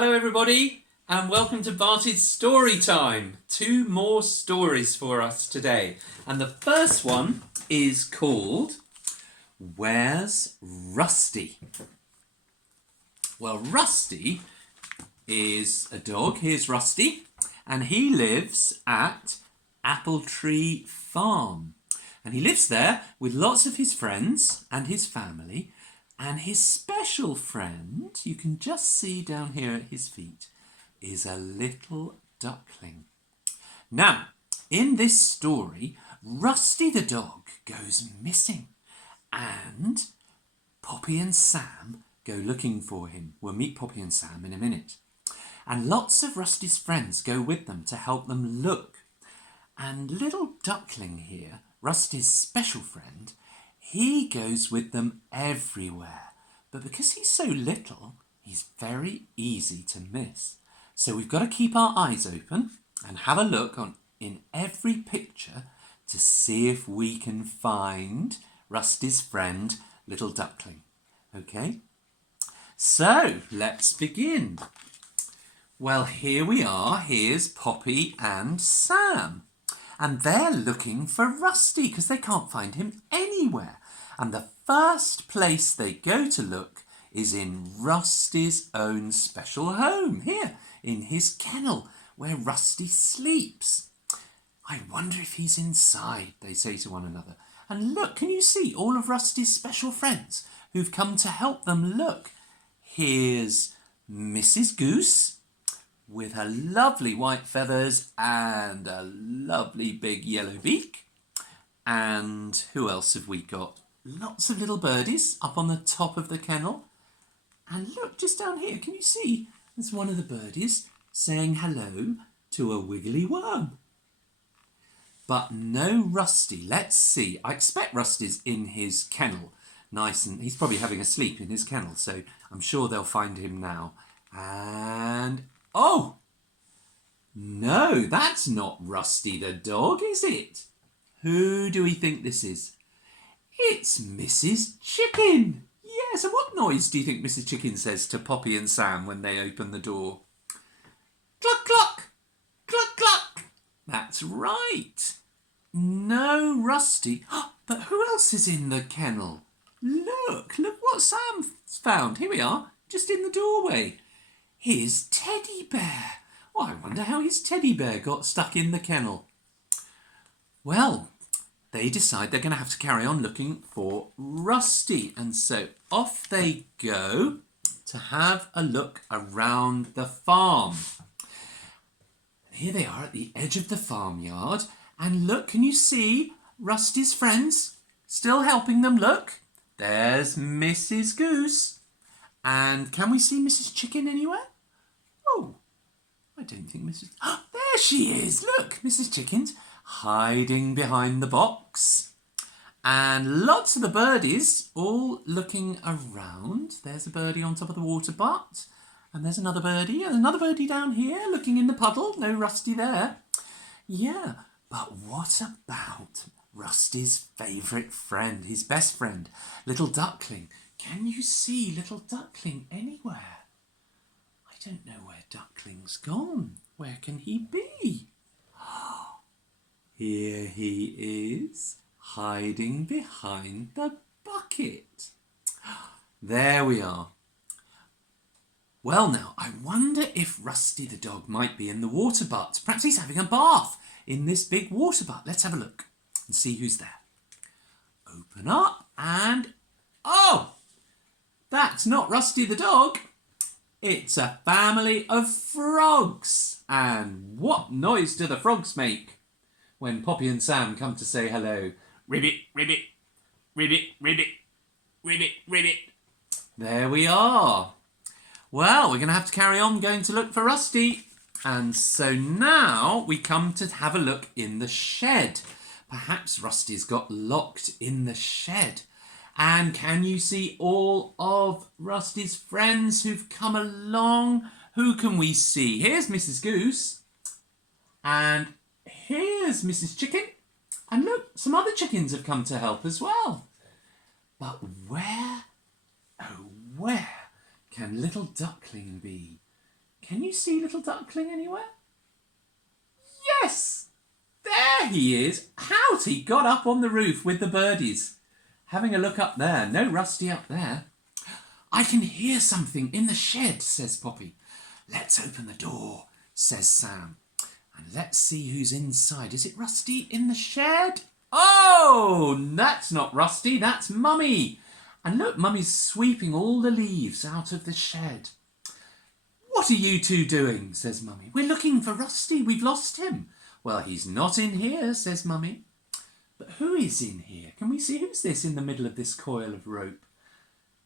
Hello everybody and welcome to Barty's Storytime. 2 more stories for us today. And the first one is called Where's Rusty? Well, Rusty is a dog. Here's Rusty. And he lives at Apple Tree Farm. And he lives there with lots of his friends and his family. And his special friend, you can just see down here at his feet, is a little duckling. Now, in this story, Rusty the dog goes missing and Poppy and Sam go looking for him. We'll meet Poppy and Sam in a minute. And lots of Rusty's friends go with them to help them look. And little duckling here, Rusty's special friend, he goes with them everywhere, but because he's so little, he's very easy to miss. So we've got to keep our eyes open and have a look in every picture to see if we can find Rusty's friend, little duckling. Okay? So let's begin. Well, here we are. Here's Poppy and Sam. And they're looking for Rusty because they can't find him anywhere. And the first place they go to look is in Rusty's own special home, here in his kennel where Rusty sleeps. I wonder if he's inside, they say to one another. And look, can you see all of Rusty's special friends who've come to help them look? Here's Mrs. Goose, with her lovely white feathers and a lovely big yellow beak. And who else have we got? Lots of little birdies up on the top of the kennel. And look, just down here, can you see? There's one of the birdies saying hello to a wiggly worm. But no Rusty. Let's see. I expect Rusty's in his kennel. Nice, and he's probably having a sleep in his kennel, so I'm sure they'll find him now. And oh! No, that's not Rusty the dog, is it? Who do we think this is? It's Mrs. Chicken. Yes, and what noise do you think Mrs. Chicken says to Poppy and Sam when they open the door? Cluck, cluck, cluck, cluck. That's right. No Rusty. But who else is in the kennel? Look what Sam's found. Here we are, just in the doorway. His teddy bear. Well, I wonder how his teddy bear got stuck in the kennel. Well, they decide they're going to have to carry on looking for Rusty. And so off they go to have a look around the farm. Here they are at the edge of the farmyard. And look, can you see Rusty's friends still helping them look? There's Mrs. Goose. And can we see Mrs. Chicken anywhere? Oh, I don't think Mrs... Oh, there she is! Look, Mrs. Chicken's hiding behind the box. And lots of the birdies all looking around. There's a birdie on top of the water butt. And there's another birdie. And another birdie down here looking in the puddle. No Rusty there. Yeah, but what about Rusty's favourite friend, his best friend, little duckling? Can you see little duckling anywhere? I don't know where duckling's gone. Where can he be? Here he is, hiding behind the bucket. There we are. Well now, I wonder if Rusty the dog might be in the water butt. Perhaps he's having a bath in this big water butt. Let's have a look and see who's there. Open up and... oh! That's not Rusty the dog. It's a family of frogs. And what noise do the frogs make when Poppy and Sam come to say hello? Ribbit, ribbit, ribbit, ribbit, ribbit, ribbit. There we are. Well, we're going to have to carry on going to look for Rusty. And so now we come to have a look in the shed. Perhaps Rusty's got locked in the shed. And can you see all of Rusty's friends who've come along? Who can we see? Here's Mrs. Goose. And here's Mrs. Chicken. And look, some other chickens have come to help as well. But where, oh where, can little duckling be? Can you see little duckling anywhere? Yes! There he is. How's he got up on the roof with the birdies? Having a look up there. No Rusty up there. I can hear something in the shed, says Poppy. Let's open the door, says Sam. And let's see who's inside. Is it Rusty in the shed? Oh, that's not Rusty, that's Mummy. And look, Mummy's sweeping all the leaves out of the shed. What are you two doing, says Mummy. We're looking for Rusty, we've lost him. Well, he's not in here, says Mummy. But who is in here? Can we see who's this in the middle of this coil of rope?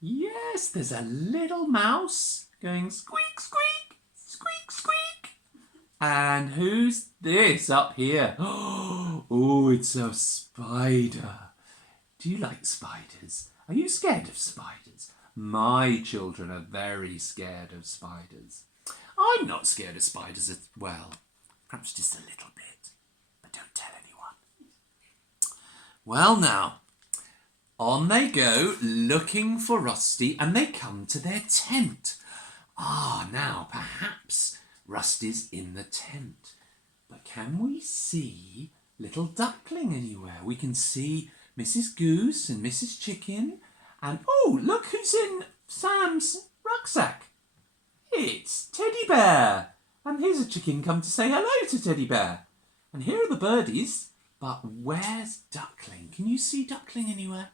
Yes, there's a little mouse going squeak, squeak, squeak, squeak. And who's this up here? Oh, it's a spider. Do you like spiders? Are you scared of spiders? My children are very scared of spiders. I'm not scared of spiders as well. Perhaps just a little bit. But don't tell anyone. Well now, on they go looking for Rusty and they come to their tent. Now perhaps Rusty's in the tent. But can we see little duckling anywhere? We can see Mrs. Goose and Mrs. Chicken. And oh, look who's in Sam's rucksack. It's Teddy Bear. And here's a chicken come to say hello to Teddy Bear. And here are the birdies. But where's Duckling? Can you see Duckling anywhere?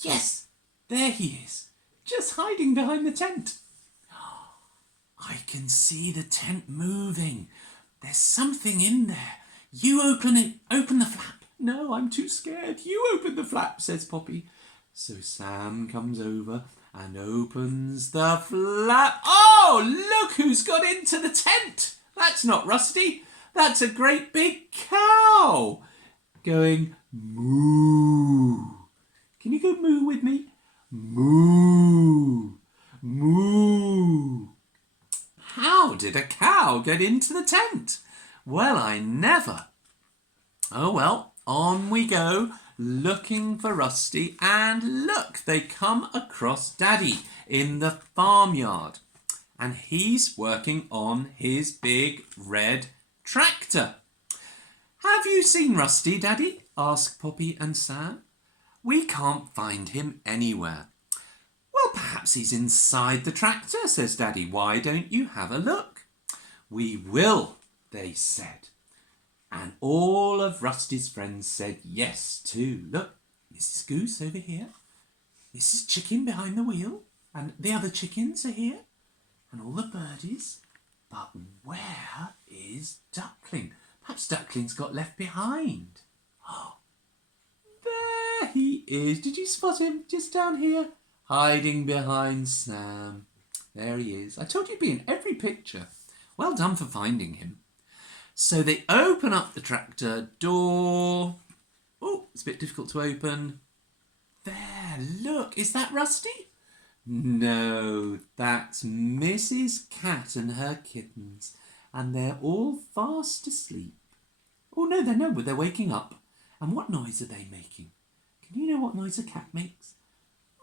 Yes, there he is. Just hiding behind the tent. I can see the tent moving. There's something in there. You open it. Open the flap. No, I'm too scared. You open the flap, says Poppy. So Sam comes over and opens the flap. Oh, look who's got into the tent. That's not Rusty. That's a great big cow going moo. Can you go moo with me? Moo. Moo. How did a cow get into the tent? Well, I never. Oh, well, on we go, looking for Rusty, and look, they come across Daddy in the farmyard, and he's working on his big red tractor. Have you seen Rusty, Daddy? Asked Poppy and Sam. We can't find him anywhere. Well, perhaps he's inside the tractor, says Daddy. Why don't you have a look? We will, they said. And all of Rusty's friends said yes too. Look, Mrs. Goose over here, Mrs. Chicken behind the wheel, and the other chickens are here, and all the birdies. But where is Duckling? Perhaps Duckling's got left behind. Oh, there he is. Did you spot him just down here? Hiding behind Sam. There he is. I told you he'd be in every picture. Well done for finding him. So they open up the tractor door. Oh, it's a bit difficult to open. There, look. Is that Rusty? No, that's Mrs. Cat and her kittens. And they're all fast asleep. Oh, no, they're waking up. And what noise are they making? Can you know what noise a cat makes?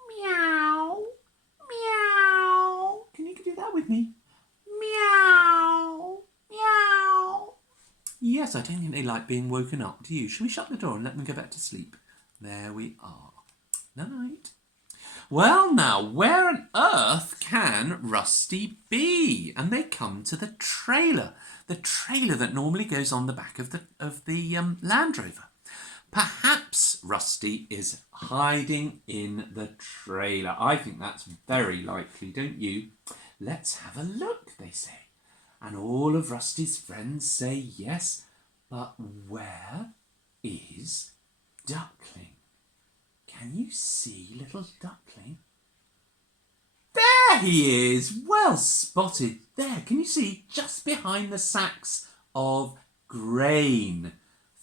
Meow, meow. Can you do that with me? Meow, meow. Yes, I don't think they like being woken up, do you? Shall we shut the door and let them go back to sleep? There we are. Night. Well, now, where on earth can Rusty be? And they come to the trailer that normally goes on the back of the Land Rover. Perhaps Rusty is hiding in the trailer. I think that's very likely, don't you? Let's have a look, they say. And all of Rusty's friends say yes, but where is Duckling? Can you see little Duckling? There he is! Well spotted. There, can you see? Just behind the sacks of grain.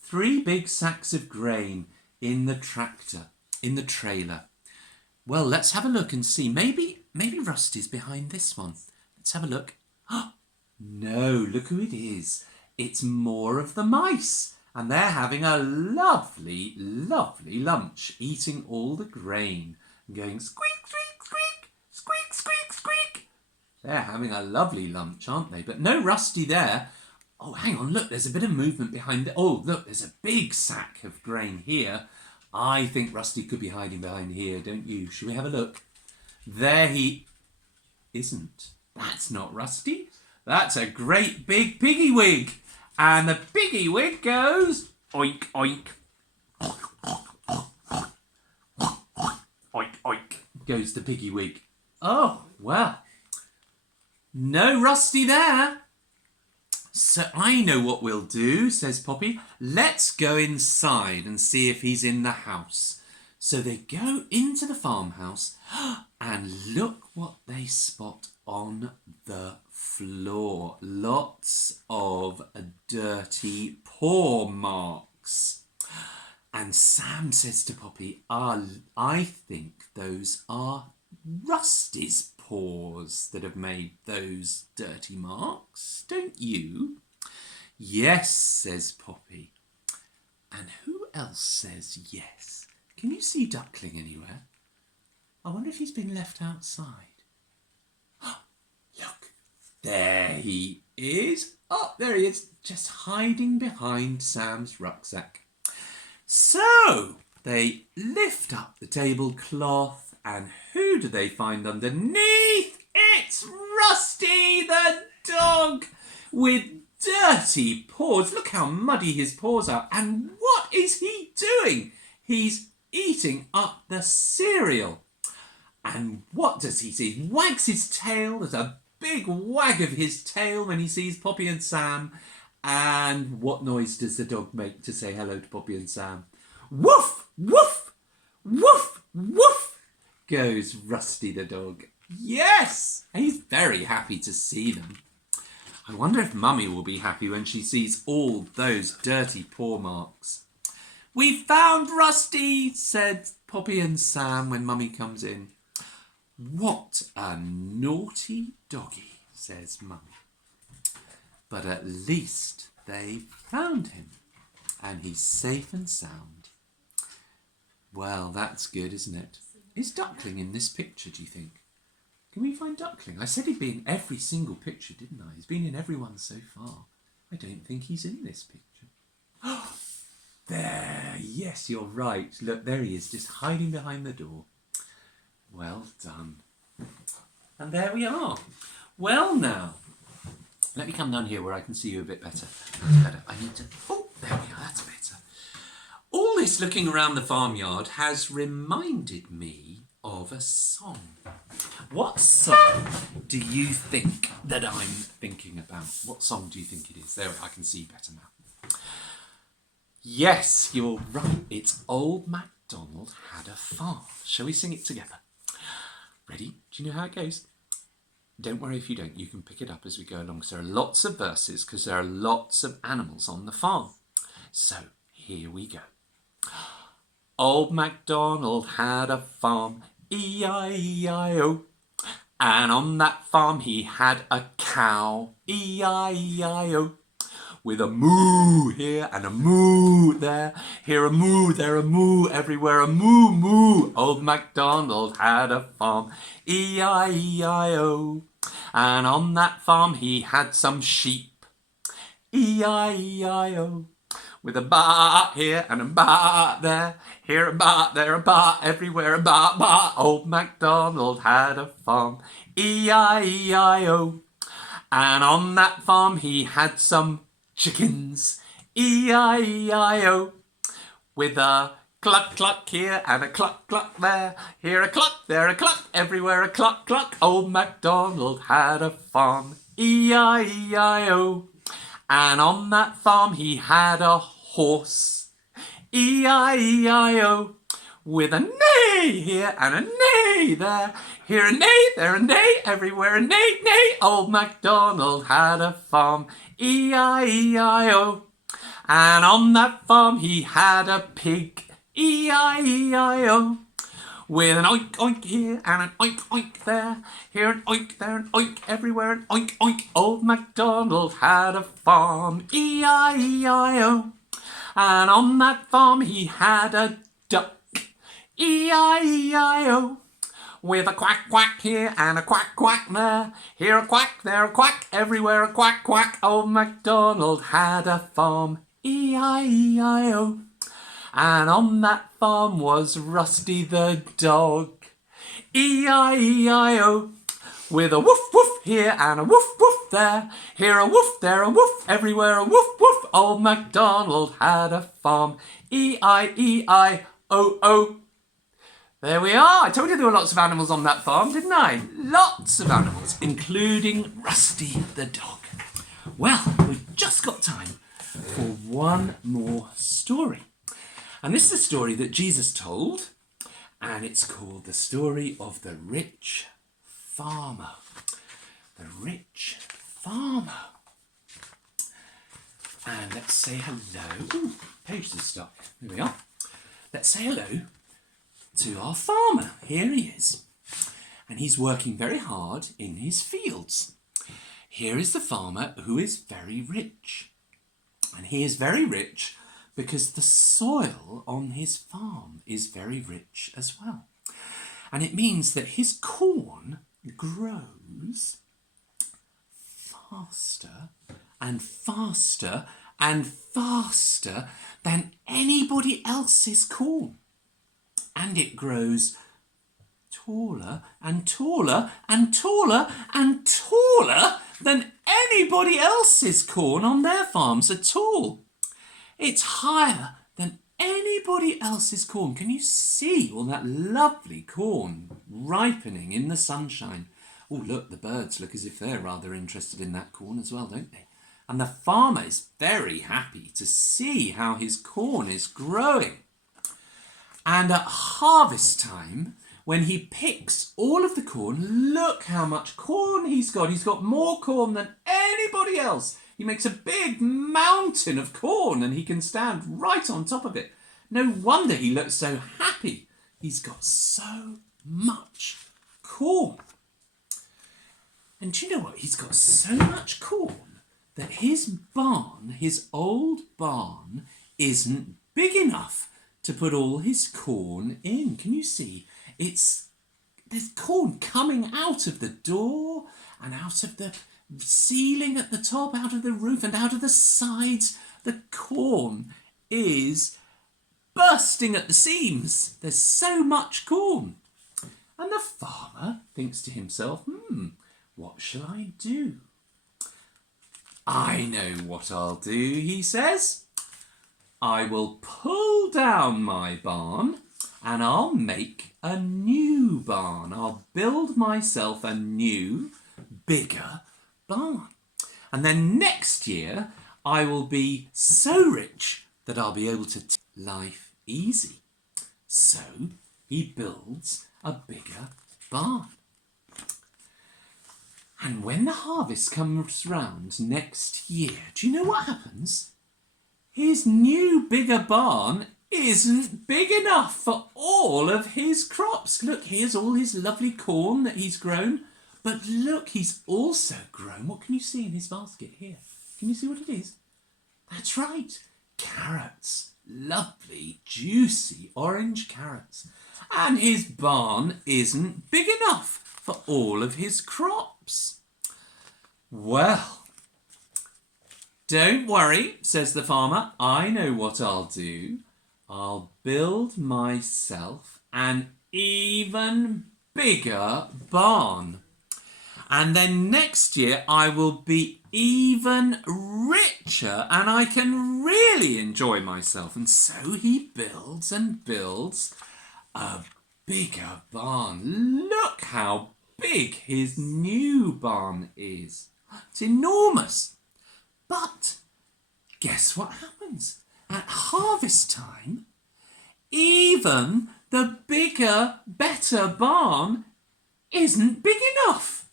3 big sacks of grain in the tractor, in the trailer. Well, let's have a look and see. Maybe Rusty's behind this one. Let's have a look. Oh, no, look who it is. It's more of the mice. And they're having a lovely, lovely lunch, eating all the grain and going squeak, squeak, squeak, squeak, squeak, squeak. They're having a lovely lunch, aren't they? But no Rusty there. Oh, hang on, look, there's a bit of movement behind oh, look, there's a big sack of grain here. I think Rusty could be hiding behind here, don't you? Shall we have a look? There he isn't. That's not Rusty. That's a great big piggy wig. And the piggy wig goes oink, oink. Oink, oink, goes the piggy wig. Oh, well. No Rusty there. So I know what we'll do, says Poppy. Let's go inside and see if he's in the house. So they go into the farmhouse and look what they spot on the floor. Lots of dirty paw marks. And Sam says to Poppy, I think those are Rusty's paws that have made those dirty marks, don't you? Yes, says Poppy. And who else says yes? Can you see Duckling anywhere? I wonder if he's been left outside. Look, there he is. Oh, there he is, just hiding behind Sam's rucksack. So they lift up the tablecloth, and who do they find underneath? It's Rusty the dog with dirty paws. Look how muddy his paws are. And what is he doing? He's eating up the cereal. And what does he see? He wags his tail. There's a big wag of his tail when he sees Poppy and Sam. And what noise does the dog make to say hello to Poppy and Sam? Woof, woof, woof, woof, goes Rusty the dog. Yes! He's very happy to see them. I wonder if Mummy will be happy when she sees all those dirty paw marks. We found Rusty, said Poppy and Sam when Mummy comes in. What a naughty doggy, says Mummy. But at least they found him, and he's safe and sound. Well, that's good, isn't it? Is Duckling in this picture, do you think? Can we find Duckling? I said he'd be in every single picture, didn't I? He's been in every one so far. I don't think he's in this picture. There, yes, you're right. Look, there he is, just hiding behind the door. Well done. And there we are. Well, now, let me come down here where I can see you a bit better. I need to... Oh, there we are, that's better. All this looking around the farmyard has reminded me of a song. What song do you think that I'm thinking about? What song do you think it is? There, I can see better now. Yes, you're right. It's Old MacDonald Had a Farm. Shall we sing it together? Ready? Do you know how it goes? Don't worry if you don't. You can pick it up as we go along. So there are lots of verses because there are lots of animals on the farm. So here we go. Old MacDonald had a farm, E-I-E-I-O. And on that farm he had a cow, E-I-E-I-O. With a moo here and a moo there. Here a moo, there a moo, everywhere a moo, moo. Old MacDonald had a farm, E-I-E-I-O. And on that farm he had some sheep, E-I-E-I-O. With a ba here and a ba there. Here a ba, there a ba, everywhere a ba, ba. Old MacDonald had a farm, E-I-E-I-O. And on that farm he had some chickens, E-I-E-I-O. With a cluck cluck here and a cluck cluck there. Here a cluck, there a cluck, everywhere a cluck cluck. Old MacDonald had a farm, E-I-E-I-O. And on that farm he had a horse, E-I-E-I-O. With a neigh here and a neigh there. Here a neigh, there a neigh, everywhere a neigh, neigh. Old MacDonald had a farm, E-I-E-I-O. And on that farm he had a pig, E-I-E-I-O. With an oink oink here and an oink oink there. Here an oink, there an oink, everywhere an oink oink. Old MacDonald had a farm, E-I-E-I-O. And on that farm he had a duck, E-I-E-I-O. with a quack quack here and a quack quack there. Here a quack, there a quack, everywhere a quack quack. Old MacDonald had a farm, E-I-E-I-O. And on that farm was Rusty the dog, E-I-E-I-O. With a woof woof here and a woof woof there. Here a woof, there a woof, everywhere a woof woof. Old MacDonald had a farm, E-I-E-I-O-O. There we are. I told you there were lots of animals on that farm, didn't I? Lots of animals, including Rusty the dog. Well, we've just got time for one more story. And this is a story that Jesus told, and it's called The Story of the Rich Farmer. The Rich Farmer. And let's say hello. Ooh, page is stuck. Here we are. Let's say hello to our farmer. Here he is. And he's working very hard in his fields. Here is the farmer who is very rich. And he is very rich because the soil on his farm is very rich as well. And it means that his corn grows faster and faster and faster than anybody else's corn. And it grows taller and taller and taller and taller than anybody else's corn on their farms at all. It's higher than anybody else's corn. Can you see all that lovely corn ripening in the sunshine? Oh, look, the birds look as if they're rather interested in that corn as well, don't they? And the farmer is very happy to see how his corn is growing. And at harvest time, when he picks all of the corn, look how much corn he's got. He's got more corn than anybody else. He makes a big mountain of corn and he can stand right on top of it. No wonder he looks so happy. He's got so much corn. And do you know what? He's got so much corn that his barn, his old barn, isn't big enough to put all his corn in. Can you see? There's corn coming out of the door and out of the ceiling at the top, out of the roof and out of the sides. The corn is bursting at the seams. There's so much corn. And the farmer thinks to himself, what shall I do? I know what I'll do, he says. I will pull down my barn and I'll make a new barn. I'll build myself a new, bigger barn. And then next year, I will be so rich that I'll be able to take life easy. So he builds a bigger barn. And when the harvest comes round next year, do you know what happens? His new, bigger barn isn't big enough for all of his crops. Look, here's all his lovely corn that he's grown. But look, he's also grown. What can you see in his basket here? Can you see what it is? That's right, carrots. Lovely, juicy orange carrots. And his barn isn't big enough for all of his crops. Well, don't worry, says the farmer. I know what I'll do. I'll build myself an even bigger barn. And then next year I will be even richer and I can really enjoy myself. And so he builds and builds a bigger barn. Look how big his new barn is. It's enormous. But guess what happens? At harvest time, even the bigger, better barn isn't big enough.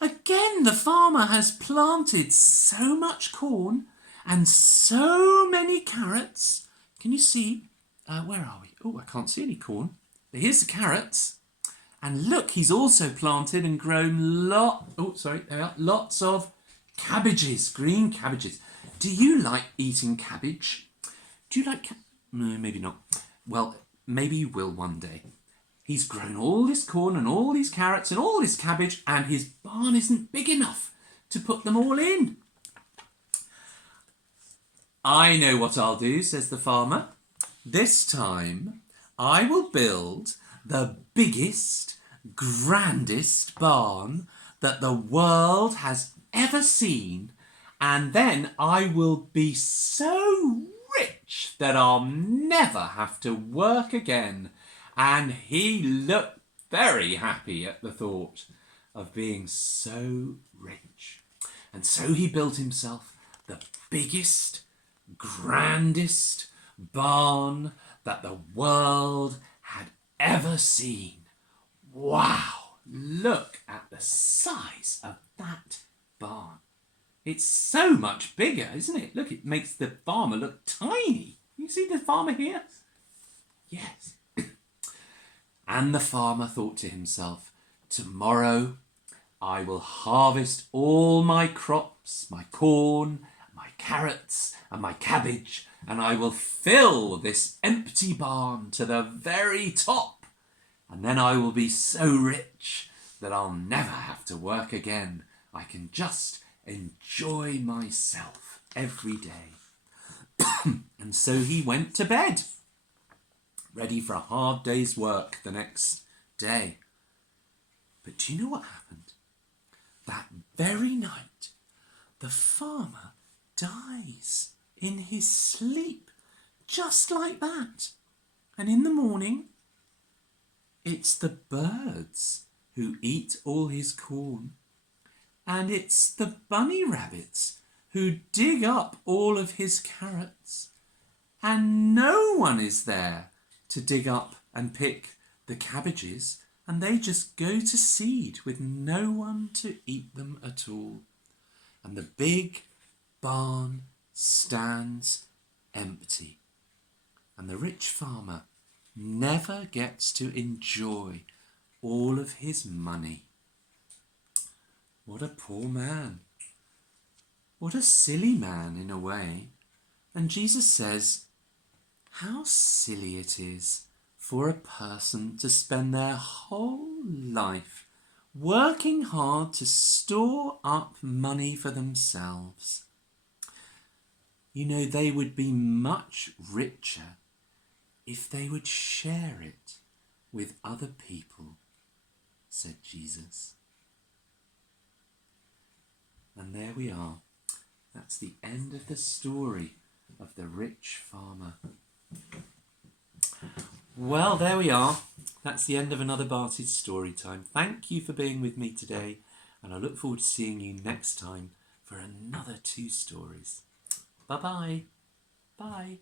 Again, the farmer has planted so much corn and so many carrots. Can you see? Where are we? Oh, I can't see any corn. But here's the carrots. And look, he's also planted and grown lots of cabbages, green cabbages. Do you like eating cabbage? Do you like no, maybe not. Well, maybe you will one day. He's grown all this corn and all these carrots and all this cabbage, and his barn isn't big enough to put them all in. I know what I'll do, says the farmer. This time I will build the biggest, grandest barn that the world has ever seen, and then I will be so rich that I'll never have to work again. And he looked very happy at the thought of being so rich. And so he built himself the biggest, grandest barn that the world had ever seen. Wow! Look at the size of that barn. It's so much bigger, isn't it? Look, it makes the farmer look tiny. You see the farmer here? Yes. And the farmer thought to himself, tomorrow I will harvest all my crops, my corn, my carrots and my cabbage, and I will fill this empty barn to the very top. And then I will be so rich that I'll never have to work again. I can just enjoy myself every day. And so he went to bed, ready for a hard day's work the next day. But do you know what happened? That very night, the farmer dies in his sleep, just like that. And in the morning, it's the birds who eat all his corn. And it's the bunny rabbits who dig up all of his carrots. And no one is there to dig up and pick the cabbages, and they just go to seed with no one to eat them at all. And the big barn stands empty. And the rich farmer never gets to enjoy all of his money. What a poor man. What a silly man in a way. And Jesus says, how silly it is for a person to spend their whole life working hard to store up money for themselves. You know, they would be much richer if they would share it with other people, said Jesus. And there we are. That's the end of the story of the rich farmer. Well, there we are. That's the end of another Barty's story time. Thank you for being with me today, and I look forward to seeing you next time for another 2 stories. Bye-bye. Bye.